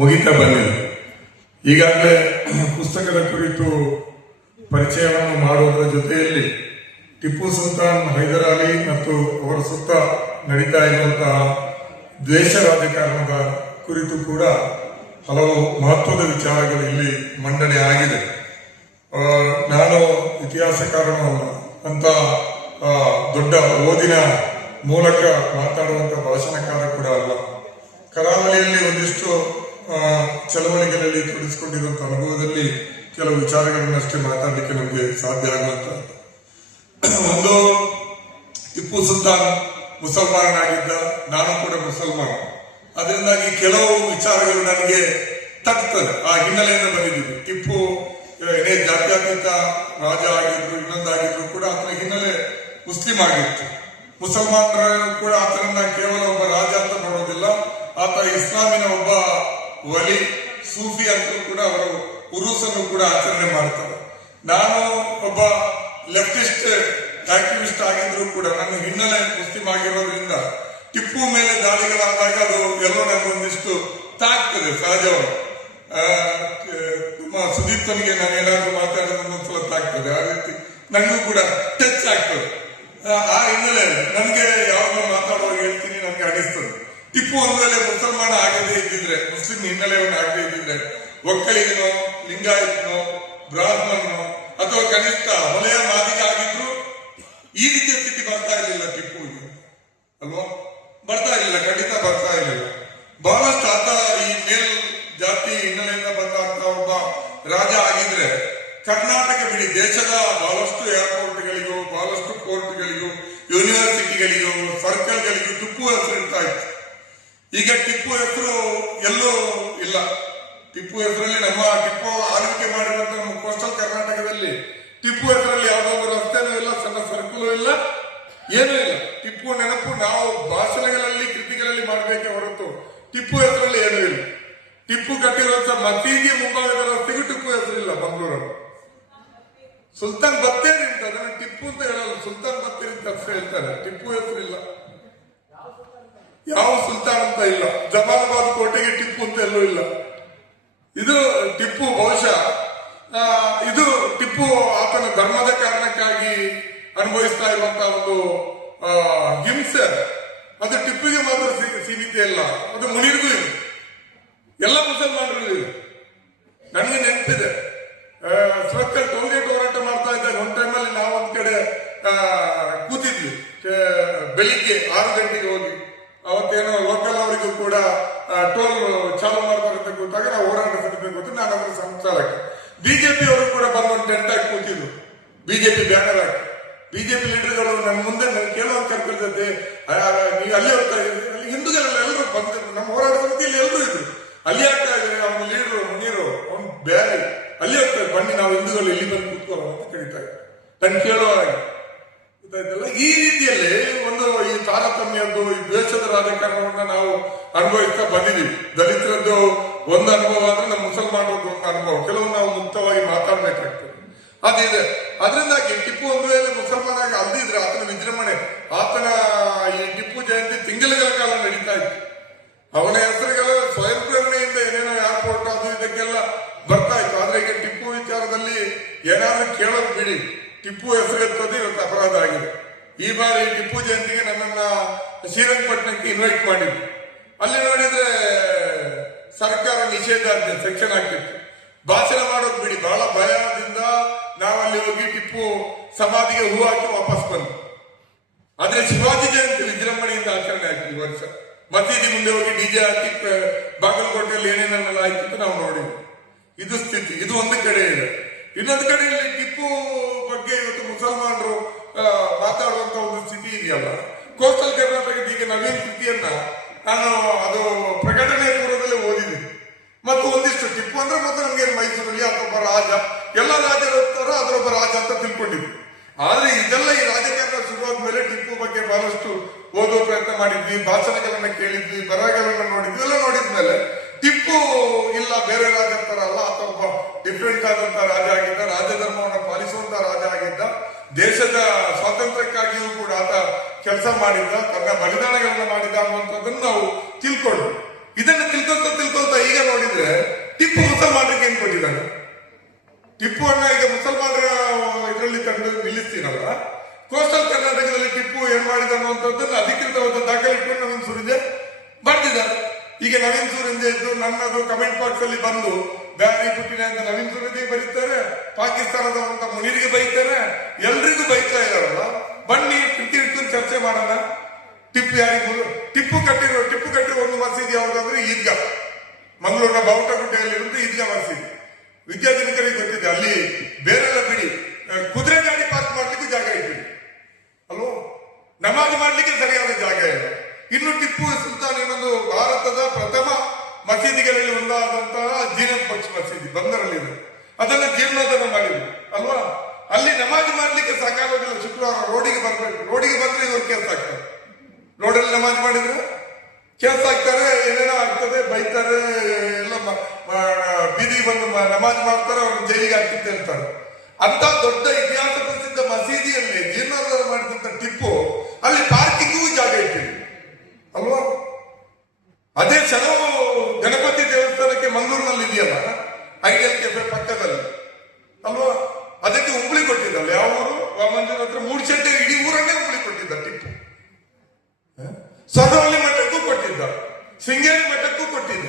ಮುಗಿತಾ ಬಂದಿದೆ. ಈಗಾಗಲೇ ಪುಸ್ತಕದ ಕುರಿತು ಪರಿಚಯವನ್ನು ಮಾಡುವುದರ ಜೊತೆಯಲ್ಲಿ ಟಿಪ್ಪು ಸುಲ್ತಾನ್ ಹೈದರ್ ಅಲಿ ಮತ್ತು ಅವರ ಸುತ್ತ ನಡೀತಾ ಇರುವಂತಹ ದ್ವೇಷ ರಾಜಕಾರಣದ ಕುರಿತು ಕೂಡ ಹಲವು ಮಹತ್ವದ ವಿಚಾರಗಳು ಇಲ್ಲಿ ಮಂಡನೆ ಆಗಿದೆ. ನಾನು ಇತಿಹಾಸಕಾರನು ಅಂತ ದೊಡ್ಡ ಓದಿನ ಮೂಲಕ ಮಾತಾಡುವಂತ ಭಾಷಣಕಾರ ಕೂಡ ಅಲ್ಲ. ಕರಾವಳಿಯಲ್ಲಿ ಒಂದಿಷ್ಟು ಚಳವಳಿಗಳಲ್ಲಿ ತೊಡಗಿಸಿಕೊಂಡಿರುವಂತಹ ಅನುಭವದಲ್ಲಿ ಕೆಲವು ವಿಚಾರಗಳನ್ನಷ್ಟೇ ಮಾತಾಡಲಿಕ್ಕೆ ನಮಗೆ ಸಾಧ್ಯ ಆಗುವಂತ. ಒಂದು, ಟಿಪ್ಪು ಸುಲ್ತಾನ್ ಮುಸಲ್ಮಾನನಾಗಿದ್ದ, ನಾನು ಕೂಡ ಮುಸಲ್ಮಾನ. ಅದರಿಂದಾಗಿ ಕೆಲವು ವಿಚಾರಗಳು ನನಗೆ ತಟ್ಟುತ್ತದೆ. ಆ ಹಿನ್ನೆಲೆಯಿಂದ ಬಂದಿದ್ದೀವಿ. ಟಿಪ್ಪು ಏನೇ ಜಾತ್ಯತೀತ ರಾಜ ಆಗಿದ್ರು, ಇನ್ನೊಂದಾಗಿದ್ರು ಕೂಡ ಆತನ ಹಿನ್ನೆಲೆ ಮುಸ್ಲಿಂ ಆಗಿತ್ತು. ಮುಸಲ್ಮಾನರು ಕೂಡ ಆತನನ್ನ ಕೇವಲ ಒಬ್ಬ ರಾಜ ಅಂತ ನೋಡೋದಿಲ್ಲ, ಆತ ಇಸ್ಲಾಮಿನ ಒಬ್ಬ ವಲಿ, ಸೂಫಿ ಅಂತ ಕೂಡ ಅವರು ಉರುಸನ್ನು ಕೂಡ ಆಚರಣೆ ಮಾಡ್ತಾರೆ. ನಾನು ಒಬ್ಬ ಲೆಫ್ಟಿಸ್ಟ್ ಆಕ್ಟಿವಿಸ್ಟ್ ಆಗಿದ್ರು ಕೂಡ ನನ್ನ ಹಿನ್ನೆಲೆ ಮುಸ್ಲಿಂ ಆಗಿರೋದ್ರಿಂದ ಟಿಪ್ಪು ಮೇಲೆ ದಾಳಿಗಳಾದಾಗ ಅದು ಎಲ್ಲೋ ನನಗೊಂದಿಷ್ಟು ತಾಗ್ತದೆ ಸಹಜವಾಗಿ. ತುಂಬಾ ಸುದೀಪ್ತನಿಗೆ ನಾನು ಏನಾದ್ರು ಮಾತಾಡೋದು ಒಂದೊಂದ್ಸಲ ತಾಗ್ತದೆ. ಆ ರೀತಿ ನನಗೂ ಕೂಡ ಟಚ್ ಆಗ್ತದೆ. ಆ ಹಿನ್ನೆಲೆ ನನಗೆ ಯಾವಾಗ ಮಾತಾಡುವಾಗ ಹೇಳ್ತೀನಿ, ನನಗೆ ಅನಿಸ್ತದೆ ಟಿಪ್ಪು ಒಂದ್ ವೇಳೆ ಮುಸಲ್ಮಾನ ಆಗದೇ ಇದ್ದಿದ್ರೆ, ಮುಸ್ಲಿಂ ಹಿನ್ನೆಲೆಯನ್ನು ಆಗದೇ ಇದ್ದಿದ್ರೆ, ಒಕ್ಕಲಿಗನೋ, ಲಿಂಗಾಯತನೋ, ಬ್ರಾಹ್ಮಣನೋ ಅಥವಾ ಕನಿಷ್ಠ ಹೊಲೆಯ ಮಾದಿಗ ಆಗಿದ್ರು ಈ ರೀತಿಯ ಸ್ಥಿತಿ ಬರ್ತಾ ಇರಲಿಲ್ಲ ಟಿಪ್ಪುವಿಗೆ, ಅಲ್ವಾ? ಬರ್ತಾ ಇರಲಿಲ್ಲ, ಖಂಡಿತ ಬರ್ತಾ ಇರಲಿಲ್ಲ. ಬಹಳಷ್ಟು ಆತ ಈ ಮೇಲ್ ಜಾತಿ ಹಿನ್ನೆಲೆಯಿಂದ ಬಂದಂತ ಒಬ್ಬ ರಾಜ ಆಗಿದ್ರೆ ಕರ್ನಾಟಕ ಬಿಡಿ ದೇಶದ ಬಹಳಷ್ಟು ಏರ್ಪೋರ್ಟ್ಗಳಿಗೂ, ಬಹಳಷ್ಟು ಕೋರ್ಟ್ಗಳಿಗೂ, ಯೂನಿವರ್ಸಿಟಿಗಳಿಗೂ, ಸರ್ಕಲ್ಗಳಿಗೂ ಟಿಪ್ಪು ಹೆಸರು ಇರ್ತಾ ಇತ್ತು. ಈಗ ಟಿಪ್ಪು ಹೆಸರು ಎಲ್ಲೂ ಇಲ್ಲ. ಟಿಪ್ಪು ಹೆಸರಲ್ಲಿ ನಮ್ಮ ಟಿಪ್ಪು ಆಳ್ವಿಕೆ ಮಾಡಿರುವಂತ ನಮ್ಮ ಕೋಸ್ಟಲ್ ಕರ್ನಾಟಕದಲ್ಲಿ ಟಿಪ್ಪು ಹೆಸರಲ್ಲಿ ಯಾವುದೋ ಒಂದು ರಸ್ತೆನೂ ಇಲ್ಲ, ಸಣ್ಣ ಸರ್ಕಲ್ ಇಲ್ಲ, ಏನೂ ಇಲ್ಲ. ಟಿಪ್ಪು ನೆನಪು ನಾವು ಭಾಷಣಗಳಲ್ಲಿ, ಕೃತಿಗಳಲ್ಲಿ ಮಾಡಬೇಕೆ ಹೊರತು ಟಿಪ್ಪು ಹೆಸರಲ್ಲಿ ಏನೂ ಇಲ್ಲ. ಟಿಪ್ಪು ಕಟ್ಟಿರುವಂತ ಮಸೀದಿಯ ಮುಂಭಾಗದ ರಸ್ತೆಗೂ ಟಿಪ್ಪು ಹೆಸರಿಲ್ಲ ಮಂಗಳೂರಲ್ಲಿ. ಸುಲ್ತಾನ್ ಬತ್ತೇರಿ ಅಂತ, ಅದನ್ನ ಟಿಪ್ಪು ಅಂತ ಹೇಳಲ್ಲ, ಸುಲ್ತಾನ್ ಬತ್ತೇರಿ ಅಂತ ಹೆಸರು ಹೇಳ್ತಾರೆ, ಟಿಪ್ಪು ಹೆಸರಿಲ್ಲ. ಯಾವ ಸುಲ್ತಾನ್ ಅಂತ ಇಲ್ಲ. ಜಮಾನಾಬಾದ್ ಕೋಟೆಗೆ ಟಿಪ್ಪು ಅಂತ ಎಲ್ಲೂ ಇಲ್ಲ. ಇದು ಟಿಪ್ಪು ಬಹುಶಃ ಇದು ಟಿಪ್ಪು ಆತನ ಧರ್ಮದ ಕಾರಣಕ್ಕಾಗಿ ಅನುಭವಿಸ್ತಾ ಇರುವಂತಹ ಒಂದು ಹಿಂಸೆ, ಅದು ಟಿಪ್ಪುಗೆ ಮಾತ್ರ ಸೀಮಿತ ಇಲ್ಲ, ಅದು ಮುನಿರಿಗೂ ಇದೆ, ಎಲ್ಲ ಮುಸಲ್ಮಾನರಿಗೂ ಇದೆ. ನನಗೆ ನೆನಪಿದೆ, ಸರ್ಕಲ್ ಟೋಲ್ಗೇಟ್ ಹೋರಾಟ ಮಾಡ್ತಾ ಇದ್ದಾಗ ಒಂದು ಟೈಮಲ್ಲಿ ನಾವು ಒಂದ್ ಕಡೆ ಕೂತಿದ್ವಿ. ಬೆಳಿಗ್ಗೆ 6 ಗಂಟೆಗೆ ಹೋಗಿ, ಅವತ್ತೇನೋ ಲೋಕಲ್ ಅವರಿಗೂ ಕೂಡ ಟೋಲ್ ಚಾಲು ಮಾಡ್ತಾರೆ ಅಂತ ಗೊತ್ತಾಗ ನಾವು ಹೋರಾಟ ಸಮಿತಿ ಗೊತ್ತು. ನಾನು ಅದರ ಸಂಸಾರಕ್ಕೆ ಬಿಜೆಪಿ ಅವರು ಕೂಡ ಬಂದು ಒಂದು ಟೆಂಟ್ ಹಾಕಿ ಕೂತಿದ್ರು, ಬಿಜೆಪಿ ಬ್ಯಾನರ್ ಹಾಕಿ. ಬಿಜೆಪಿ ಲೀಡರ್ಗಳು ನನ್ನ ಮುಂದೆ ನಾನು ಕೇಳೋದು ಕರ್ಕೊಳ್ತೈತೆ, ನೀವು ಅಲ್ಲಿ ಹೋಗ್ತಾ ಇದ್ರಿ, ಅಲ್ಲಿ ಹಿಂದೂಗಳೆಲ್ಲ ಎಲ್ಲರೂ ಬಂದಿದ್ರು, ನಮ್ಮ ಹೋರಾಟ ಸಮಿತಿಯಲ್ಲಿ ಎಲ್ಲರೂ ಇದ್ರು. ಅಲ್ಲಿ ಆಗ್ತಾ ಇದ್ರೆ ಅವನ ಲೀಡರು ಮುನೀರು ಅವ್ನು ಬೇರೆ ಅಲ್ಲಿ ಹೋಗ್ತಾರೆ, ಬನ್ನಿ ನಾವು ಹಿಂದೂಗಳು ಇಲ್ಲಿ ಬಂದು ಕೂತ್ಕೊಳ್ಳೋ ಅಂತ ಕರೀತಾ ಇದ್ರು. ನಾನು ಕೇಳುವಾಗ ಗೊತ್ತಾಯ್ತಲ್ಲ, ಈ ರೀತಿಯಲ್ಲಿ ಒಂದು ಈ ತಾರತಮ್ಯದ್ದು, ಈ ದ್ವೇಷದ ರಾಜಕಾರಣವನ್ನ ನಾವು ಅನುಭವಿಸ್ತಾ ಬಂದಿದ್ದೀವಿ. ದಲಿತರದ್ದು ಒಂದು ಅನುಭವ ಆದ್ರೆ ನಮ್ಮ ಮುಸಲ್ಮಾನರದ್ದು ಒಂದು ಅನುಭವ, ಕೆಲವು ನಾವು ಮುಕ್ತವಾಗಿ ಮಾತಾಡ್ಬೇಕಾಗ್ತದೆ, ಅದಿದೆ. ಅದರಿಂದಾಗಿ ಟಿಪ್ಪು ಒಂದು ವೇಳೆ ಮುಸಲ್ಮಾನಾಗಿ ಅಲ್ದಿದ್ರೆ ಆತನ ವಿಜೃಂಭಣೆ, ಆತನ ಈ ಟಿಪ್ಪು ಜಯಂತಿ ತಿಂಗಳುಗಳ ಕಾಲ ನಡೀತಾ ಇತ್ತು. ಅವನ ಹೆಸರುಗಳ ಸ್ವಯಂ ಪ್ರೇರಣೆಯಿಂದ ಏನೇನೋ ಏರ್ಪೋರ್ಟ್ ಅದು ಇದಕ್ಕೆಲ್ಲ ಬರ್ತಾ ಇತ್ತು. ಆದ್ರೆ ಈಗ ಟಿಪ್ಪು ವಿಚಾರದಲ್ಲಿ ಏನಾದ್ರೂ ಕೇಳೋದು ಬಿಡಿ, ಟಿಪ್ಪು ಹೆಸರೆತ್ತೋದು ಇವತ್ತು ಅಪರಾಧ ಆಗಿದೆ. ಈ ಬಾರಿ ಟಿಪ್ಪು ಜಯಂತಿಗೆ ನನ್ನನ್ನ ಶ್ರೀರಂಗಪಟ್ಟಣಕ್ಕೆ ಇನ್ವೈಟ್ ಮಾಡಿದ್ರು. ಅಲ್ಲಿ ನೋಡಿದ್ರೆ ಸರ್ಕಾರ ನಿಷೇಧಾಜ್ಞೆ ಸೆಕ್ಷನ್ ಹಾಕಿತ್ತು. ಭಾಷಣ ಮಾಡೋದು ಬಿಡಿ, ಬಹಳ ಭಯದಿಂದ ನಾವಲ್ಲಿ ಹೋಗಿ ಟಿಪ್ಪು ಸಮಾಧಿಗೆ ಹೂ ಹಾಕಿ ವಾಪಸ್ ಬಂದು. ಆದ್ರೆ ಶಿವಾಜಿ ಜಯಂತಿ ವಿಜೃಂಭಣೆಯಿಂದ ಆಚರಣೆ ಆಯ್ತು ಈ ವರ್ಷ. ಮಸೀದಿ ಮುಂದೆ ಹೋಗಿ ಡಿಜೆ ಹಾಕಿ ಬಾಗಲಕೋಟೆಯಲ್ಲಿ ಏನೇನೆಲ್ಲ ಆಯ್ತು ನಾವು ನೋಡಿದ್ವಿ. ಇದು ಸ್ಥಿತಿ. ಇದು ಒಂದು ಕಡೆ ಇದೆ. ಇನ್ನೊಂದು ಕಡೆಯಲ್ಲಿ ಟಿಪ್ಪು ಬಗ್ಗೆ ಇವತ್ತು ಮುಸಲ್ಮಾನರು ಮಾತಾಡುವಂತ ಒಂದು ಸ್ಥಿತಿ ಇದೆಯಲ್ಲ. ಕೋಸ್ಟಲ್ ಕರ್ನಾಟಕದ ಈಗ ನವೀನ ಸ್ಥಿತಿಯನ್ನ ನಾನು ಅದು ಪ್ರಕಟಣೆ ಪೂರ್ವದಲ್ಲೇ ಓದಿದ್ದೀನಿ. ಮತ್ತು ಒಂದಿಷ್ಟು ಟಿಪ್ಪು ಅಂದ್ರೆ ಮತ್ತೆ ನಮ್ಗೆ ಮೈಸೂರಲ್ಲಿ ಅದೊಬ್ಬ ರಾಜ, ಎಲ್ಲ ರಾಜರು ಹೋಗ್ತಾರೋ ಅದರೊಬ್ಬ ರಾಜ ಅಂತ ತಿಳ್ಕೊಂಡಿದ್ವಿ. ಆದ್ರೆ ಇದೆಲ್ಲ ಈ ರಾಜಕಾರಣ ಶುರುವಾದ ಮೇಲೆ ಟಿಪ್ಪು ಬಗ್ಗೆ ಬಹಳಷ್ಟು ಓದುವ ಪ್ರಯತ್ನ ಮಾಡಿದ್ವಿ, ಭಾಷಣಗಳನ್ನ ಕೇಳಿದ್ವಿ, ಬರಹಗಳನ್ನ ನೋಡಿದ್ವಿ. ಎಲ್ಲ ನೋಡಿದ್ಮೇಲೆ ಟಿಪ್ಪು ಇಲ್ಲ ಬೇರೆ ರಾಜ ಅಂತಾರಲ್ಲ, ಆತ ಒಬ್ಬ ಡಿಫ್ರೆಂಟ್ ಆದಂತ ರಾಜ ಆಗಿದ್ದ, ರಾಜಧರ್ಮವನ್ನು ಪಾಲಿಸುವಂತ ರಾಜ ಆಗಿದ್ದ, ದೇಶದ ಸ್ವಾತಂತ್ರ್ಯಕ್ಕಾಗಿಯೂ ಕೂಡ ಆತ ಕೆಲಸ ಮಾಡಿದ್ದ, ತನ್ನ ಬಲಿದಾನಗಳನ್ನ ಮಾಡಿದ ಅನ್ನುವಂಥದ್ದನ್ನು ನಾವು ತಿಳ್ಕೊಂಡು ಇದನ್ನು ತಿಳ್ಕೊಳ್ತಾ ಈಗ ಈಗ ನವೀನ್ ಸೂರ್ಯಂದ ಇದ್ದು ನನ್ನದು ಕಮೆಂಟ್ ಬಾಕ್ಸ್ ಅಲ್ಲಿ ಬಂದು ಬ್ಯಾರಿ ಪುಟ್ಟಿನ ಅಂತ ನವೀನ್ ಸೂರ್ಯನಿಗೆ ಬರೀತಾರೆ, ಪಾಕಿಸ್ತಾನದ ಮುನೀರಿಗೆ ಬೈತಾರೆ, ಎಲ್ರಿಗೂ ಬೈತಾ ಇದಾರಲ್ಲ. ಬನ್ನಿ ಪ್ರೀತಿ ಇಟ್ಕೊಂಡು ಚರ್ಚೆ ಮಾಡೋಣ. ಟಿಪ್ಪು ಕಟ್ಟಿರೋ ಒಂದು ಮಸೀದಿ ಯಾವುದಂದ್ರೆ ಈದ್ಗಾ, ಮಂಗಳೂರಿನ ಬಾವುಟಗುಡ್ಡೆಯಲ್ಲಿರುವುದು ಈದ್ಗಾ ಮಸೀದಿ. ವಿದ್ಯಾರ್ಥಿನಿಕರಿಗೆ ಗೊತ್ತಿದೆ, ಅಲ್ಲಿ ಬೇರೆಲ್ಲ ಬಿಡಿ, ಕುದುರೆ ಗಾಡಿ ಪಾರ್ಕ್ ಮಾಡ್ಲಿಕ್ಕೂ ಜಾಗ ಇಟ್ಟಿದೆ ಅಲ್ವೋ, ನಮಾಜ್ ಮಾಡ್ಲಿಕ್ಕೆ ಸರಿಯಾದ ಜಾಗ ಇಲ್ಲ. ಇನ್ನು ಟಿಪ್ಪು ಸುಲ್ತಾನ್ ಇನ್ನೊಂದು ಭಾರತದ ಪ್ರಥಮ ಮಸೀದಿಗಳಲ್ಲಿ ಒಂದಾದಂತಹ ಜೀನತ್ ಬಕ್ಷ್ ಮಸೀದಿ ಬಂದರಲ್ಲಿದೆ, ಅದನ್ನು ಜೀರ್ಣೋದ್ಧಾರ ಮಾಡಿದ್ರು ಅಲ್ವಾ. ಅಲ್ಲಿ ನಮಾಜ್ ಮಾಡ್ಲಿಕ್ಕೆ ಸಾಕಾಗೋದಿಲ್ಲ, ಶುಕ್ರವಾರ ರೋಡಿಗೆ ಬರ್ಬೇಕು. ರೋಡಿಗೆ ಬಂದ್ರೆ ಇವರು ಕೇಸ್ ಆಗ್ತಾರೆ. ರೋಡಲ್ಲಿ ನಮಾಜ್ ಮಾಡಿದ್ರೆ ಕೇಸ್ ಆಗ್ತಾರೆ, ಏನೇನೋ ಆಗ್ತದೆ, ಬೈತಾರೆ, ಎಲ್ಲ ಬೀದಿಗೆ ಬಂದು ನಮಾಜ್ ಮಾಡ್ತಾರೆ, ಅವ್ರನ್ನ ಜೈಲಿಗೆ ಹಾಕಿಅಂತ ಹೇಳ್ತಾರೆ. ಅಂತ ದೊಡ್ಡ ಇತಿಹಾಸ ಪ್ರಸಿದ್ಧ ಮಸೀದಿಯಲ್ಲಿ ಜೀರ್ಣೋದ್ಧಾರ ಮಾಡಿದಂತ ಟಿಪ್ಪು ಅಲ್ಲಿ ಪಾರ್ಕಿಂಗೂ ಜಾಗ ಇಟ್ಟಿದೆ ಅಲ್ವಾ. ಅದೇ ಕೆಲವು ಗಣಪತಿ ದೇವಸ್ಥಾನಕ್ಕೆ ಮಂಗಳೂರಿನಲ್ಲಿ ಇದೆಯಲ್ಲ, ಐಡಿಯಲ್ ಕೆಫೆ ಪಕ್ಕದಲ್ಲಿ ಅಲ್ವಾ, ಅದಕ್ಕೆ ಉಂಬಳಿ ಕೊಟ್ಟಿದ್ದಲ್ಲ. ಯಾವ ಊರು? ಮಂಜೂರ್ ಹತ್ರ ಮೂಡ್ಶೆಟ್ಟಿ, ಇಡೀ ಊರನ್ನೇ ಉಂಬಳಿ ಕೊಟ್ಟಿದ್ದ ಟಿಪ್ಪು. ಸ್ವರ್ಣವಲ್ಲಿ ಮಠಕ್ಕೂ ಕೊಟ್ಟಿದ್ದ, ಶೃಂಗೇರಿ ಮಠಕ್ಕೂ ಕೊಟ್ಟಿದ್ದ.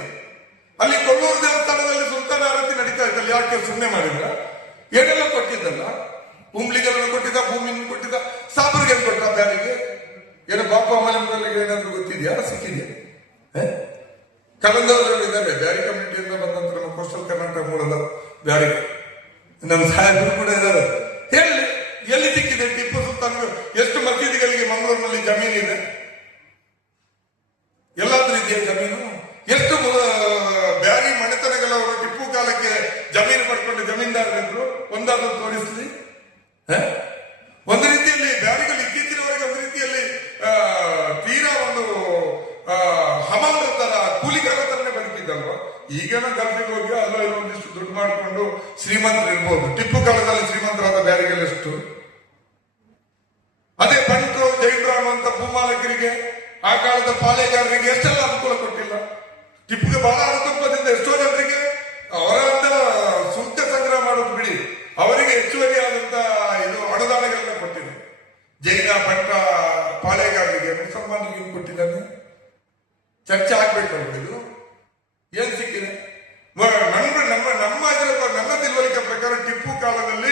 ಅಲ್ಲಿ ಕೊಲ್ಲೂರು ದೇವಸ್ಥಾನದಲ್ಲಿ ಸುಲ್ತಾನ ಆರತಿ ನಡೀತಾ ಇದ್ದಲ್ಲ, ಯಾಕೆ ಸುಮ್ಮನೆ ಮಾಡಿದ್ರ? ಏನೆಲ್ಲ ಕೊಟ್ಟಿದ್ದಲ್ಲ, ಉಂಬ್ಳಿಗೆಲ್ಲ ಕೊಟ್ಟಿದ್ದ, ಭೂಮಿನ ಕೊಟ್ಟಿದ್ದ. ಸಾಬರ್ಗೆ ಕೊಟ್ಟ ಬ್ಯಾರಿಗೆ? ಏನೋ ಬಾಪ ಅಮಲಂಬರಿಗೆ ಏನಾದ್ರು ಗೊತ್ತಿದ್ಯಾ? ಸಿಕ್ಕಿದ್ಯಾ? ಕಲಂದವರು ಇದ್ದಾರೆ, ಬ್ಯಾರಿ ಕಮ್ಯುನಿಟಿಯಿಂದ ಬಂದಂತ ನಮ್ಮ ಕೋಸ್ಟಲ್ ಕರ್ನಾಟಕ ಮೂಲದ ಬ್ಯಾರಿ ನಮ್ಮ ಸಾಹೇಬರು ಕೂಡ ಇದ್ದಾರೆ. ಹೇಳಿ, ಎಲ್ಲಿ ಸಿಕ್ಕಿದೆ ಟಿಪ್ಪು ಸುಲ್ತಾನ್? ಎಷ್ಟು ಮಸೀದಿಗಳಿಗೆ ಮಂಗಳೂರಿನಲ್ಲಿ ಜಮೀನಿದೆ? ಎಲ್ಲಾದ್ರೂ ಇದೆಯಾ ಜಮೀನು? ಎಷ್ಟು ಬ್ಯಾರಿ ಮನೆತನಗಳವರು ಟಿಪ್ಪು ಕಾಲಕ್ಕೆ ಜಮೀನು ಪಡ್ಕೊಂಡು ಜಮೀನ್ದಾರರಿದ್ರು? ಒಂದಾದ್ರೂ ತೋರಿಸಲಿ. ಒಂದು ರೀತಿಯಲ್ಲಿ ಬ್ಯಾರಿಗಳು ಇತ್ತೀಚಿನವರೆಗೆ ಒಂದು ರೀತಿಯಲ್ಲಿ ತೀರಾ ಒಂದು ಹಮಾಲರ ತರ, ಕೂಲಿಗಾರ ತರನೇ ಬದುಕಿದ್ದಲ್ವ. ಈಗೇನೋ ಗಲ್ಫಿಗೆ ಹೋಗಿ ಅಲ್ಲೋ ಇರೋ ಒಂದಿಷ್ಟು ದುಡ್ಡು ಮಾಡಿಕೊಂಡು ಶ್ರೀಮಂತರು ಇರ್ಬೋದು. ಟಿಪ್ಪು ಕಾಲದಲ್ಲಿ ಶ್ರೀಮಂತರಾದ ಬ್ಯಾರಿಗಳು ಎಷ್ಟು? ಅದೇ ಬಂಟ್ರು, ಜೈನ್ರು ಅನ್ನುವಂತ ಭೂಮಾಲಕರಿಗೆ, ಆ ಕಾಲದ ಪಾಳೆಗಾರರಿಗೆ ಎಷ್ಟೆಲ್ಲ ಅನುಕೂಲ ಕೊಟ್ಟಿಲ್ಲ. ಟಿಪ್ಪುಗೆ ಬಹಳ ಅನುಕಂಪದಿಂದ ಎಷ್ಟೋ ಜನರಿಗೆ ಅವರಿಂದ ಸುಂಕ ಸಂಗ್ರಹ ಮಾಡೋದು ಬಿಡಿ, ಅವರಿಗೆ ಹೆಚ್ಚುವರಿಯಾದಂತ ಇದು ಅನುದಾನಗಳನ್ನ ಕೊಟ್ಟಿದೆ. ಜೈನ ಬಂಟ ಪಾಳೆಗಾರರಿಗೆ, ಮುಸಲ್ಮಾನರಿಗೆ ಕೊಟ್ಟಿದ್ದಾನೆ. ಚರ್ಚೆ ಆಗ್ಬೇಕಲ್ವ ಇದು? ಏನ್ ಸಿಕ್ಕಿದೆ? ನನ್ನ ತಿಳುವಳಿಕೆ ಪ್ರಕಾರ ಟಿಪ್ಪು ಕಾಲದಲ್ಲಿ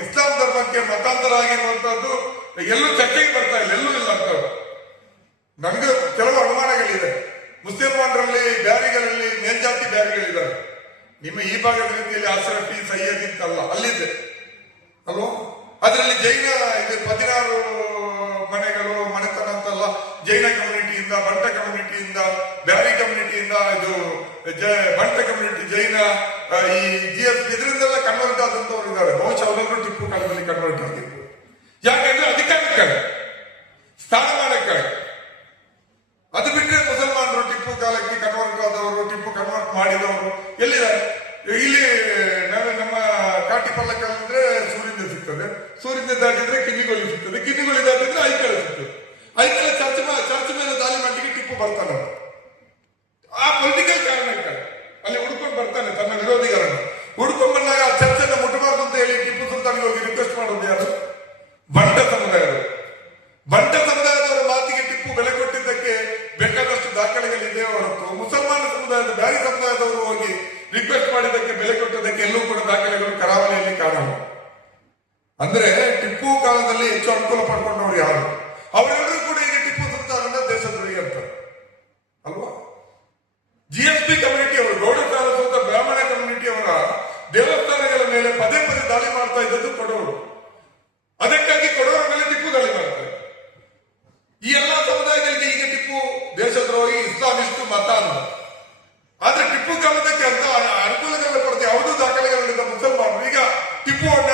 ಇಸ್ಲಾಂ ಧರ್ಮಕ್ಕೆ ಮತಾಂತರ ಆಗಿರುವಂತದ್ದು ಎಲ್ಲೂ ಚರ್ಚೆಗೆ ಬರ್ತಾ ಇಲ್ಲ, ಎಲ್ಲೂ ಇಲ್ಲ ಅಂತ ನನಗೆ ಕೆಲವು ಅನುಮಾನಗಳಿದೆ. ಮುಸಲ್ಮಾನರಲ್ಲಿ ಬ್ಯಾರಿಗಳಲ್ಲಿ ಮೇಲ್ಜಾತಿ ಬ್ಯಾರಿಗಳಿದ್ದಾರೆ. ನಿಮ್ಮ ಈ ಭಾಗದ ರೀತಿಯಲ್ಲಿ ಆಸರಫಿ, ಸೈಯದ್ ಅಂತಲ್ಲ, ಅಲ್ಲಿದೆ ಅಲ್ವಾ. ಅದರಲ್ಲಿ ಜೈನ ಇದೆ, 16 ಮನೆಗಳು ಮನೆತನ ಅಂತಲ್ಲ. ಜೈನ ಕಮ್ಯುನಿಟಿಯಿಂದ, ಬಂಟ ಕಮ್ಯುನಿಟಿಯಿಂದ, ಬ್ಯಾರಿ ಕಮ್ಯುನಿಟಿಯಿಂದ, ಇದು ಬಂಟ ಕಮ್ಯುನಿಟಿ, ಜೈನ, ಈ GS ಇದರಿಂದೆಲ್ಲ ಕನ್ವರ್ಟ್ ಆದಂತವ್ರು ಇದ್ದಾರೆ. ಬಹುಶಃ ಅವರೆಲ್ಲರೂ ಟಿಪ್ಪು ಕಾಲದಲ್ಲಿ ಕನ್ವರ್ಟ್ ಆಗಿದ್ರು. ಯಾಕಂದ್ರೆ ಅಧಿಕಾರಕ್ಕಾಗಿ, ಸ್ಥಾನಮಾನಕ್ಕಾಗಿ. ಅದು ಬಿಟ್ಟರೆ ಮುಸಲ್ಮಾನರು ಟಿಪ್ಪು ಕಾಲಕ್ಕೆ ಕನ್ವರ್ಟ್ ಆದವರು, ಟಿಪ್ಪು ಕನ್ವರ್ಟ್ ಮಾಡಿದವರು ಎಲ್ಲಿದ್ದಾರೆ? ಇಲ್ಲಿ ನಮ್ಮ ಕಾಟಿ ಪಲ್ಲಕ್ಕ ಅಂದ್ರೆ ಸೂರ್ಯದಿಂದ ಸಿಗ್ತದೆ, ಸೂರ್ಯದಿಂದ ದಾಟಿದ್ರೆ ಕಿನ್ನಿಗೋಳಿ ಸಿಗ್ತದೆ, ಕಿನ್ನಿಗೋಳಿ ದಾಟಿದ್ರೆ ಐಕಳ ಸಿಗ್ತದೆ. ಐಕಳ ಚರ್ಚ್ ಮೇಲೆ ದಾಳಿ ಮಾಡ್ಲಿಕ್ಕೆ ಟಿಪ್ಪು ಬರ್ತಾನೆ. ಆ ಪೊಲಿಟಿಕಲ್ ಕಾರಣಕ್ಕಾಗಿ ಅಲ್ಲಿ ಹುಡ್ಕೊಂಡು ಬರ್ತಾನೆ ತನ್ನ ವಿರೋಧಿಗರನ್ನು. ಹುಡ್ಕೊಂಡು ಬಂದಾಗ ಆ ಚರ್ಚನ್ನು ಮುಟ್ಟಬಾರ್ದು ಅಂತ ಹೇಳಿ ಟಿಪ್ಪು ಸುಲ್ತಾನ್ಗೆ ಹೋಗಿ ರಿಕ್ವೆಸ್ಟ್ ಮಾಡೋದು ಯಾರು? ಬಂಟ ಸಮುದಾಯದವರು. ಬಂಟ ಸಮುದಾಯದವರ ಮಾತಿಗೆ ಟಿಪ್ಪು ಬೆಲೆ ಕೊಟ್ಟಿದ್ದಕ್ಕೆ ಬೇಕಾದಷ್ಟು ದಾಖಲೆಗಳಿದೆ ಹೊರತು ಮುಸಲ್ಮಾನ ಸಮುದಾಯದ, ಬ್ಯಾರಿ ಸಮುದಾಯದವರು ಹೋಗಿ ರಿಕ್ವೆಸ್ಟ್ ಮಾಡಿದ್ದಕ್ಕೆ, ಬೆಲೆ ಕೊಟ್ಟದಕ್ಕೆ ಎಲ್ಲೂ ಕೂಡ ದಾಖಲೆಗಳು ಕರಾವಳಿಯಲ್ಲಿ ಕಾಣಲ್ಲ. ಅಂದ್ರೆ ಟಿಪ್ಪು ಕಾಲದಲ್ಲಿ ಹೆಚ್ಚು ಅನುಕೂಲ ಪಡ್ಕೊಂಡವ್ರು ಯಾರು? ಅವರೆಲ್ಲರೂ ಕೂಡ ಈಗ ಟಿಪ್ಪು ಸುಲ್ತಾನನ್ನ ದೇಶದ್ರೋಹಿ ಅಂತ ಅಲ್ವಾ. GSP ಕಮ್ಯುನಿಟಿ ಅವರು, ಗೌಡ ಸಾರಸ್ವತ ಬ್ರಾಹ್ಮಣ ಕಮ್ಯುನಿಟಿ ಅವರ ದೇವಸ್ಥಾನಗಳ ಮೇಲೆ ಪದೇ ಪದೇ ದಾಳಿ ಮಾಡ್ತಾ ಇದ್ದದ್ದು ಕೊಡೋರು. ಅದಕ್ಕಾಗಿ ಕೊಡೋರ ಮೇಲೆ ಟಿಪ್ಪು ದಾಳಿ ಮಾಡ್ತಾರೆ. ಈ ಎಲ್ಲಾ ಸಮುದಾಯಗಳಿಗೆ ಈಗ ಟಿಪ್ಪು ದೇಶದ್ರೋಹಿ, ಇಸ್ಲಾಮಿಸ್ಟು, ಮತ ಅಂತ. ಆದ್ರೆ ಟಿಪ್ಪು ಕಾಲದಕ್ಕೆ ಅಂತ ಅನುಕೂಲಗಳನ್ನ ಪಡೆದ ಯಾವುದೂ ದಾಖಲೆಗಳಿಂದ ಮುಸಲ್ಮಾನರು ಈಗ ಟಿಪ್ಪುವನ್ನ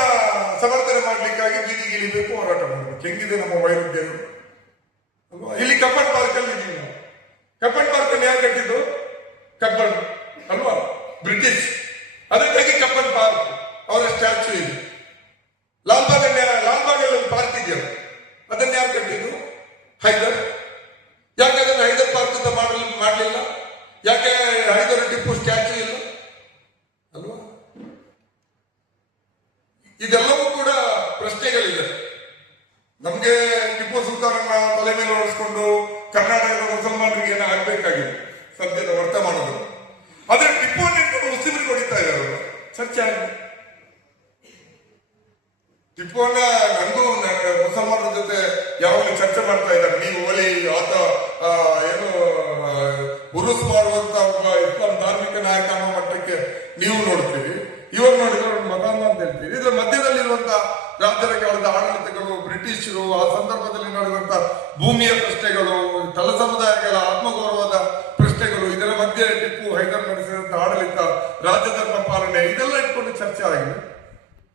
ಸಮರ್ಥನೆ ಮಾಡ್ಲಿಕ್ಕಾಗಿ ಬೀದಿಗೆ ಇಳಿಬೇಕು, ಹೋರಾಟ ಮಾಡಬೇಕು. ಹೆಂಗಿದೆ ನಮ್ಮ ವೈರುಧ್ಯಗಳು ಅಲ್ವಾ. ಇಲ್ಲಿ ಕಬ್ಬನ್ ಪಾರ್ಕ್ ಅಲ್ಲಿ ಇದೀವಿ ನಾವು. ಕಬ್ಬನ್ ಪಾರ್ಕ್ ಅನ್ನು ಯಾರು ಕಟ್ಟಿದ್ದು? ಕಬ್ಬನ್ ಅಲ್ವಾ, ಬ್ರಿಟಿಷ್. ಅದಕ್ಕಾಗಿ ಕಬ್ಬನ್ ಪಾರ್ಕ್, ಅವರ ಸ್ಟ್ಯಾಚ್ಯೂ ಇದೆ. ಲಾಲ್ಬಾಗಲ್ಲಿ ಪಾರ್ಕ್ ಇದೆಯಲ್ಲ, ಅದನ್ನ ಯಾರು ಕಟ್ಟಿದ್ದು? ಹೈದರ್. ಯಾಕೆ ಅದನ್ನು ಹೈದರ್ ಪಾರ್ಕ್ ಅಂತ ಮಾಡಲಿಲ್ಲ? ಯಾಕೆ ಹೈದರ್ ಟಿಪ್ಪು ಸ್ಟ್ಯಾಚ್ಯೂ ಇಲ್ಲ ಅಲ್ವಾ? ಇದೆಲ್ಲವೂ ಕೂಡ ಪ್ರಶ್ನೆಗಳಿದೆ. ನಮ್ಗೆ ಟಿಪ್ಪು ಸುಲ್ತಾನನ್ನ ತಲೆ ಮೇಲೆ ಹೊರಿಸ್ಕೊಂಡು ಕರ್ನಾಟಕದ ಮುಸಲ್ಮಾನರಿಗೆ ಏನೋ ಆಗ್ಬೇಕಾಗಿದೆ. ಅವಾಗ ಚರ್ಚೆ ಮಾಡ್ತಾ ಇದ್ದಾರೆ. ನೀವು ಓಲಿ ಆತ ಏನು ಉರುಸ್ ಮಾಡುವಂತ ಒಬ್ಬ ಇಸ್ಲಾಂ ಧಾರ್ಮಿಕ ನಾಯಕ ಅನ್ನೋ ಮಟ್ಟಕ್ಕೆ ನೀವು ನೋಡ್ತೀರಿ, ಇವಾಗ ನೋಡಿದ್ರೆ ಮತಾಂಧ ಅಂತ ಹೇಳ್ತೀರಿ. ಇದರ ಮಧ್ಯದಲ್ಲಿರುವಂತಹ ರಾಜ್ಯದ ಕಾಲದ ಆಡಳಿತಗಳು, ಬ್ರಿಟಿಷರು, ಆ ಸಂದರ್ಭದಲ್ಲಿ ನಡೆದಂತ ಭೂಮಿಯ ಪ್ರಶ್ನೆಗಳು, ತಳ ಸಮುದಾಯಗಳ ಆತ್ಮಗೌರವದ ಪ್ರಶ್ನೆಗಳು, ಇದರ ಮಧ್ಯೆ ಟಿಪ್ಪು ಹೈದರ್ ನಡೆಸಿದಂತ ಆಡಳಿತ, ರಾಜಧರ್ಮ ಪಾಲನೆ, ಇದೆಲ್ಲ ಇಟ್ಕೊಂಡು ಚರ್ಚೆ ಆಗಿದೆ.